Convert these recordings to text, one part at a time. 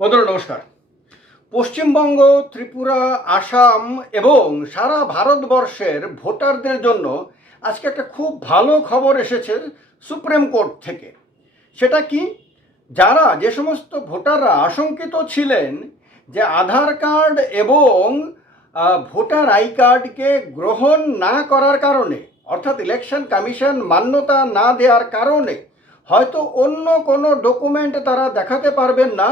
বন্ধুরা, নমস্কার। পশ্চিমবঙ্গ, ত্রিপুরা, আসাম এবং সারা ভারতবর্ষের ভোটারদের জন্য আজকে একটা খুব ভালো খবর এসেছে সুপ্রিম কোর্ট থেকে। সেটা কি? যারা যে সমস্ত ভোটাররা আশঙ্কিত ছিলেন যে আধার কার্ড এবং ভোটার আই কার্ডকে গ্রহণ না করার কারণে, অর্থাৎ ইলেকশন কমিশন মান্যতা না দেওয়ার কারণে হয়তো অন্য কোনো ডকুমেন্ট তারা দেখাতে পারবেন না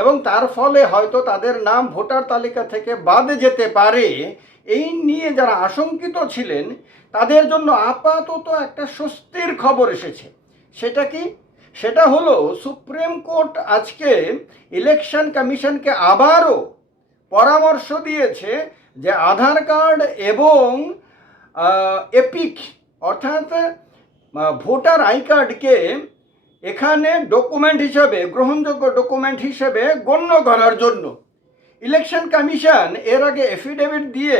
এবং তার ফলে হয়তো তাদের নাম ভোটার তালিকা থেকে বাদ যেতে পারে। এই নিয়ে যারা আশঙ্কিত ছিলেন, তাদের জন্য আপাতত একটা স্বস্তির খবর এসেছে। সেটা কি? সেটা হলো সুপ্রিম কোর্ট আজকে ইলেকশন কমিশনকে আবারও পরামর্শ দিয়েছে যে আধার কার্ড এবং এপিক অর্থাৎ ভোটার আই কার্ডকে এখানে ডকুমেন্ট হিসেবে, গ্রহণযোগ্য ডকুমেন্ট হিসেবে গণ্য করার জন্য। ইলেকশন কমিশন এর আগে এফিডেভিট দিয়ে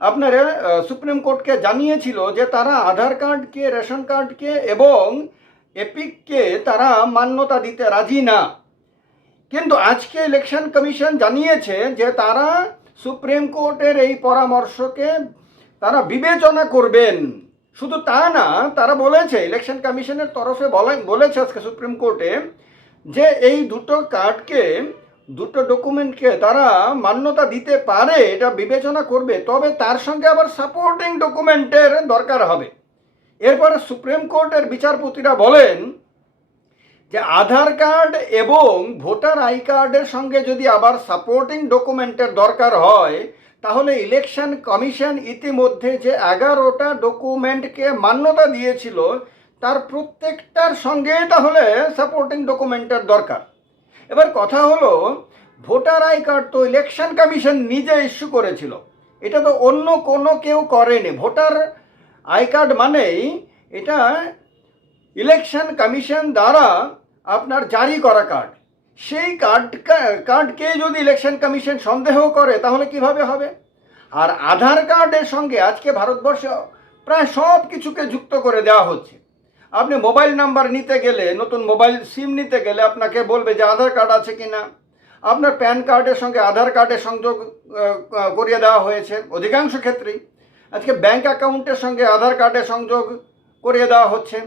আপনার সুপ্রিম কোর্টকে জানিয়েছিল যে তারা আধার কার্ডকে, রেশন কার্ডকে এবং এপিককে তারা মান্যতা দিতে রাজি না। কিন্তু আজকে ইলেকশন কমিশন জানিয়েছে যে তারা সুপ্রিম কোর্টের এই পরামর্শকে তারা বিবেচনা করবেন। শুধু তা না, তারা বলেছে ইলেকশন কমিশনের তরফে বলে, বলেছে আজকে সুপ্রিম কোর্টে যে এই দুটো কার্ডকে দুটো ডকুমেন্টকে তারা মান্যতা দিতে পারে, এটা বিবেচনা করবে, তবে তার সঙ্গে আবার সাপোর্টিং ডকুমেন্টের দরকার হবে। এরপরে সুপ্রিম কোর্টের বিচারপতিরা বলেন যে আধার কার্ড এবং ভোটার আই কার্ডের সঙ্গে যদি আবার সাপোর্টিং ডকুমেন্টের দরকার হয় তাহলে ইলেকশন কমিশন ইতিমধ্যে যে এগারোটা ডকুমেন্টকে মান্যতা দিয়েছিল, তার প্রত্যেকটার সঙ্গে তাহলে সাপোর্টিং ডকুমেন্টের দরকার। এবার কথা হলো, ভোটার আই কার্ড তো ইলেকশন কমিশন নিজে ইস্যু করেছিল। এটা তো অন্য কোনো কেউ করেনি। ভোটার আই কার্ড মানেই এটা ইলেকশন কমিশন দ্বারা আপনার জারি করা কার্ড। সেই কার্ড কার্ডকে যদি ইলেকশন কমিশন সন্দেহ করে, তাহলে কীভাবে হবে? আর আধার কার্ডের সঙ্গে আজকে ভারতবর্ষে প্রায় সব কিছুকে যুক্ত করে দেওয়া হচ্ছে। আপনি মোবাইল নাম্বার নিতে গেলে, নতুন মোবাইল সিম নিতে গেলে আপনাকে বলবে যে আধার কার্ড আছে কি না আপনার প্যান কার্ডের সঙ্গে আধার কার্ডের সংযোগ করিয়ে দেওয়া হয়েছে, অধিকাংশ ক্ষেত্রেই। আজকে ব্যাংক অ্যাকাউন্টের সঙ্গে আধার কার্ডের সংযোগ করিয়ে দেওয়া হচ্ছে।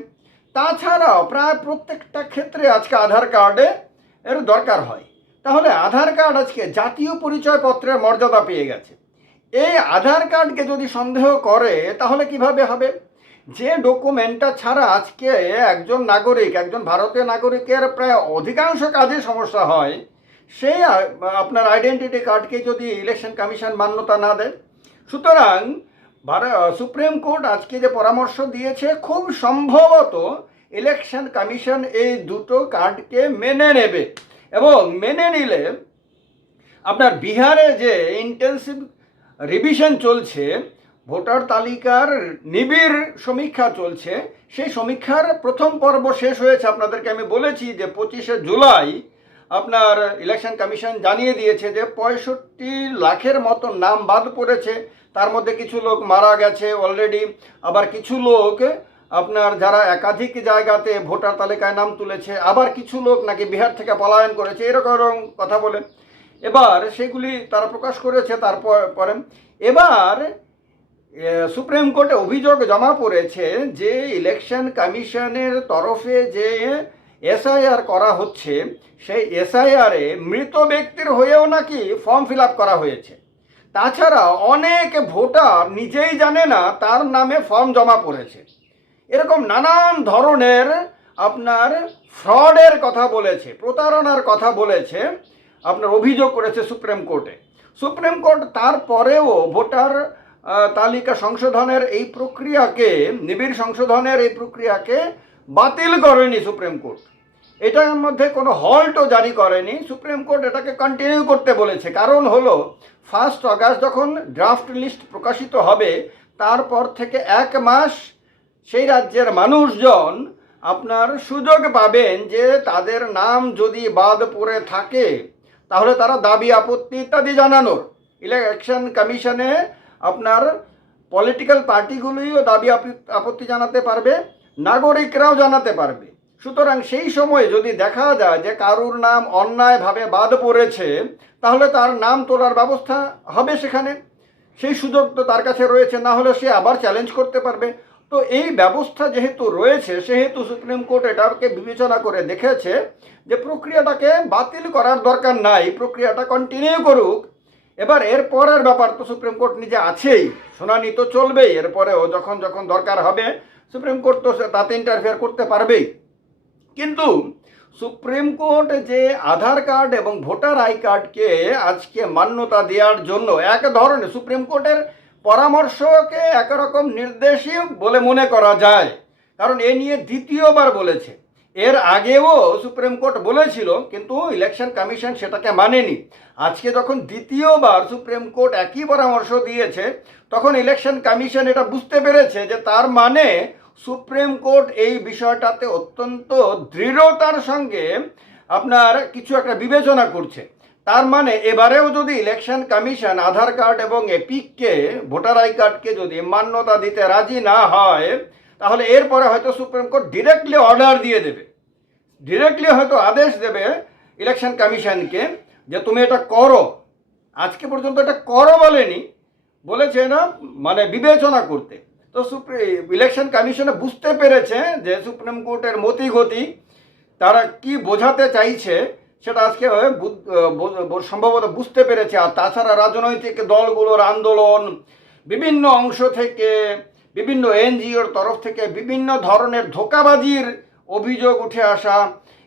তাছাড়াও প্রায় প্রত্যেকটা ক্ষেত্রে আজকে আধার কার্ডে এর দরকার হয়। তাহলে আধার কার্ড আজকে জাতীয় পরিচয়পত্রের মর্যাদা পেয়ে গেছে। এই আধার কার্ডকে যদি সন্দেহ করে, তাহলে কীভাবে হবে? যে ডকুমেন্টটা ছাড়া আজকে একজন নাগরিক, একজন ভারতীয় নাগরিকের প্রায় অধিকাংশ কাজে সমস্যা হয়, সেই আপনার আইডেন্টিটি কার্ডকে যদি ইলেকশন কমিশন মান্যতা না দেয়। সুতরাং সুপ্রিম কোর্ট আজকে যে পরামর্শ দিয়েছে, খুব সম্ভবত ইলেকশন কমিশন এই দুটো কার্ডকে মেনে নেবে। এবং মেনে নিলে আপনার বিহারে যে ইন্টেন্সিভ রিভিশন চলছে, ভোটার তালিকার নিবিড় সমীক্ষা চলছে, সেই সমীক্ষার প্রথম পর্ব শেষ হয়েছে। আপনাদেরকে আমি বলেছি যে পঁচিশে জুলাই আপনার ইলেকশন কমিশন জানিয়ে দিয়েছে যে পঁয়ষট্টি লাখের মতো নাম বাদ পড়েছে। তার মধ্যে কিছু লোক মারা গেছে অলরেডি। আবার কিছু লোক আপনার যারা একাধিক জায়গাতে ভোটার তালিকায় নাম তুলেছে, আবার কিছু লোক নাকি বিহার থেকে পলায়ন করেছে, এরকম কথা বলে। এবার সেগুলি তারা প্রকাশ করেছে, তারপর পরে এবার সুপ্রিম কোর্টে অভিযোগ জমা পড়েছে যে ইলেকশন কমিশনের তরফে যে এসআইআর করা হচ্ছে, সেই এসআইআরে মৃত ব্যক্তির হয়েও নাকি ফর্ম ফিল করা হয়েছে। তাছাড়া অনেক ভোটার নিজেই জানে না তার নামে ফর্ম জমা পড়েছে। এরকম নানান ধরনের আপনার ফ্রডের কথা বলেছে, প্রতারণার কথা বলেছে, আপনার অভিযোগ করেছে সুপ্রিম কোর্টে। সুপ্রিম কোর্ট তারপরেও ভোটার তালিকা সংশোধনের এই প্রক্রিয়াকে, নিবিড় সংশোধনের এই প্রক্রিয়াকে বাতিল করেনি সুপ্রিম কোর্ট। এটার মধ্যে কোনো হল্টও জারি করেনি। সুপ্রিম কোর্ট এটাকে কন্টিনিউ করতে বলেছে। কারণ হলো ফার্স্ট অগাস্ট যখন ড্রাফট লিস্ট প্রকাশিত হবে, তারপর থেকে এক মাস সেই রাজ্যের মানুষজন আপনার সুযোগ পাবেন যে তাদের নাম যদি বাদ পড়ে থাকে, তাহলে তারা দাবি, আপত্তি ইত্যাদি জানানোর। ইলেকশন কমিশনে আপনার পলিটিক্যাল পার্টিগুলিও দাবি আপি- আপত্তি জানাতে পারবে, নাগরিকরাও জানাতে পারবে। সুতরাং সেই সময় যদি দেখা যায় যে কারুর নাম অন্যায়ভাবে বাদ পড়েছে, তাহলে তার নাম তোলার ব্যবস্থা হবে সেখানে। সেই সুযোগ তো তার কাছে রয়েছে, না হলে সে আবার চ্যালেঞ্জ করতে পারবে। তো এই ব্যবস্থা যেহেতু রয়েছে, সেহেতু সুপ্রিম কোর্ট এটাকে বিবেচনা করে দেখেছে যে প্রক্রিয়াটাকে বাতিল করার দরকার নাই, প্রক্রিয়াটা কন্টিনিউ করুক। এবার এর পরের ব্যাপার তো সুপ্রিম কোর্ট নিজে আছেই, শুনানি তো চলবেই, এরপরেও যখন যখন দরকার হবে, সুপ্রিম কোর্ট তো তাতে ইন্টারফেয়ার করতে পারবেই। কিন্তু সুপ্রিম কোর্ট যে আধার কার্ড এবং ভোটার আই কার্ডকে আজকে মান্যতা দেওয়ার জন্য এক ধরনের সুপ্রিম কোর্টের পরামর্শকে একরকম নির্দেশই বলে মনে করা যায়। কারণ এ নিয়ে দ্বিতীয়বার বলেছে। এর আগেও সুপ্রিম কোর্ট বলেছিল, কিন্তু ইলেকশন কমিশন সেটাকে মানেনি। আজকে যখন দ্বিতীয়বার সুপ্রিম কোর্ট একই পরামর্শ দিয়েছে, তখন ইলেকশন কমিশন এটা বুঝতে পেরেছে যে তার মানে সুপ্রিম কোর্ট এই বিষয়টাতে অত্যন্ত দৃঢ়তার সঙ্গে আপনার কিছু একটা বিবেচনা করছে। তার মানে এবারেও যদি ইলেকশন কমিশন আধার কার্ড এবং এপিককে ভোটার আই কার্ডকে যদি মান্যতা দিতে রাজি না হয়, তাহলে এরপরে হয়তো সুপ্রিম কোর্ট ডিরেক্টলি অর্ডার দিয়ে দেবে। ডিরেক্টলি হয়তো আদেশ দেবে ইলেকশন কমিশনকে যে তুমি এটা করো। আজকে পর্যন্ত এটা করো বলেনি, বলেছে না মানে বিবেচনা করতে। তো সুপ্রিম ইলেকশন কমিশনে বুঝতে পেরেছে যে সুপ্রিম কোর্টের মতিগতি, তারা কি বোঝাতে চাইছে সেটা আজকে সম্ভবত বুঝতে পেরেছে। আর তাছাড়া রাজনৈতিক দলগুলোর আন্দোলন, বিভিন্ন অংশ থেকে, বিভিন্ন এনজিওর তরফ থেকে বিভিন্ন ধরনের ধোকাবাজির অভিযোগ উঠে আসা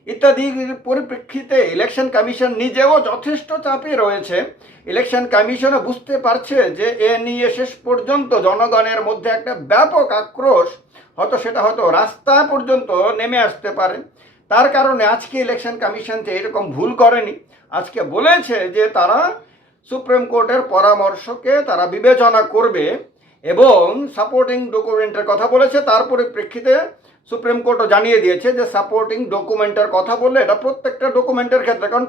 ইত্যাদির পরিপ্রেক্ষিতে ইলেকশন কমিশন নিজেও যথেষ্ট চাপে রয়েছে। ইলেকশন কমিশনও বুঝতে পারছে যে এ নিয়ে শেষ পর্যন্ত জনগণের মধ্যে একটা ব্যাপক আক্রোশ, হয়তো সেটা হয়তো রাস্তা পর্যন্ত নেমে আসতে পারে। তার কারণে আজকে ইলেকশন কমিশন যে এরকম ভুল করেনি, আজকে বলেছে যে তারা সুপ্রিম কোর্টের পরামর্শকে তারা বিবেচনা করবে এবং সাপোর্টিং ডকুমেন্টের কথা বলেছে। তার পরিপ্রেক্ষিতে সুপ্রিম কোর্টও জানিয়ে দিয়েছে যে সাপোর্টিং ডকুমেন্টের কথা বললে এটা প্রত্যেকটা ডকুমেন্টের ক্ষেত্রে, কারণ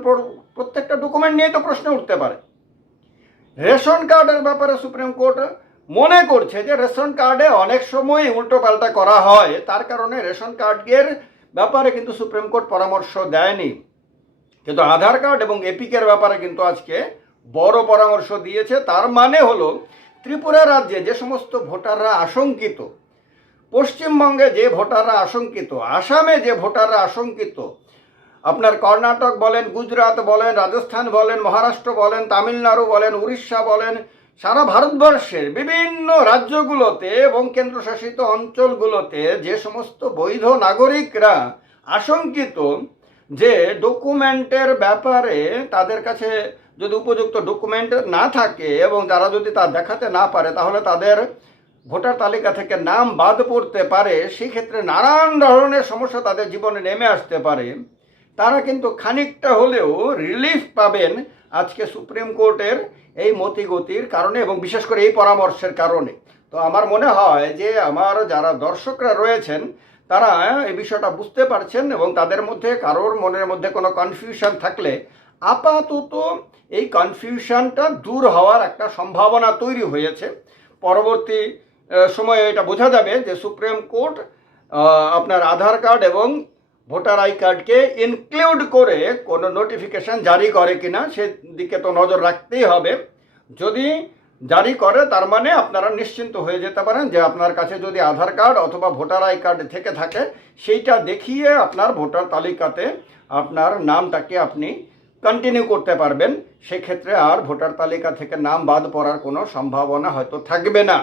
প্রত্যেকটা ডকুমেন্ট নিয়ে তো প্রশ্ন উঠতে পারে। রেশন কার্ডের ব্যাপারে সুপ্রিম কোর্ট মনে করছে যে রেশন কার্ডে অনেক সময় উল্টো পাল্টা করা হয়। তার কারণে রেশন কার্ডের ব্যাপারে কিন্তু সুপ্রিম কোর্ট পরামর্শ দেয়নি। কিন্তু আধার কার্ড এবং এপিকের ব্যাপারে কিন্তু আজকে বড় পরামর্শ দিয়েছে। তার মানে হলো, ত্রিপুরা রাজ্যে যে সমস্ত ভোটাররা আশঙ্কিত, পশ্চিমবঙ্গে যে ভোটাররা আশঙ্কিত, আসামে যে ভোটাররা আশঙ্কিত, আপনার কর্ণাটক বলেন, গুজরাট বলেন, রাজস্থান বলেন, মহারাষ্ট্র বলেন, তামিলনাড়ু বলেন, উড়িষ্যা বলেন সারা ভারতবর্ষের বিভিন্ন রাজ্যগুলোতে এবং কেন্দ্রশাসিত অঞ্চলগুলোতে যে সমস্ত বৈধ নাগরিকরা আশঙ্কিত যে ডকুমেন্টের ব্যাপারে তাদের কাছে যদি উপযুক্ত ডকুমেন্ট না থাকে এবং তারা যদি তা দেখাতে না পারে, তাহলে তাদের ভোটার তালিকা থেকে নাম বাদ পড়তে পারে। সেই ক্ষেত্রে নানান ধরনের সমস্যা তাদের জীবনে নেমে আসতে পারে। তারা কিন্তু খানিকটা হলেও রিলিফ পাবেন আজকে সুপ্রিম কোর্টের এই মতিগতির কারণে এবং বিশেষ করে এই পরামর্শের কারণে। তো আমার মনে হয় যে আমার যারা দর্শকরা রয়েছেন, তারা এই বিষয়টা বুঝতে পারছেন এবং তাদের মধ্যে কারোর মনের মধ্যে কোনো কনফিউশন থাকলে আপাতত এই কনফিউশনটা দূর হওয়ার একটা সম্ভাবনা তৈরি হয়েছে। পরবর্তী সময়ে এটা বোঝা যাবে যে সুপ্রিম কোর্ট আপনার আধার কার্ড এবং ভোটার আই কার্ডকে ইনক্লুড করে কোনো নোটিফিকেশন জারি করে কিনা সেদিকে তো নজর রাখতেই হবে। যদি জারি করে, তার মানে আপনারা নিশ্চিন্ত হয়ে যেতে পারেন যে আপনার কাছে যদি আধার কার্ড অথবা ভোটার আই কার্ড থেকে থাকে, সেইটা দেখিয়ে আপনার ভোটার তালিকাতে আপনার নামটাকে আপনি কন্টিনিউ করতে পারবেন। সেক্ষেত্রে আর ভোটার তালিকা থেকে নাম বাদ পড়ার কোনো সম্ভাবনা হয়তো থাকবে না।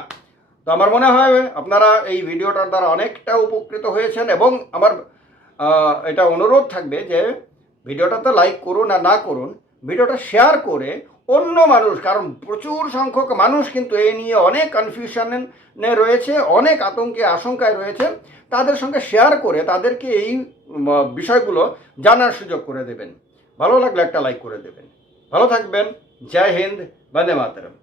তো আমার মনে হয় আপনারা এই ভিডিওটার দ্বারা অনেকটা উপকৃত হয়েছেন এবং আমার এটা অনুরোধ থাকবে যে ভিডিওটাতে লাইক করুন আর না করুন, ভিডিওটা শেয়ার করে অন্য মানুষ, কারণ প্রচুর সংখ্যক মানুষ কিন্তু এই নিয়ে অনেক কনফিউশনে রয়েছে, অনেক আতঙ্কে, আশঙ্কায় রয়েছে। তাদের সঙ্গে শেয়ার করে তাদেরকে এই বিষয়গুলো জানার সুযোগ করে দেবেন। ভালো লাগলে একটা লাইক করে দেবেন। ভালো থাকবেন। জয় হিন্দ, বন্দে মাতরম।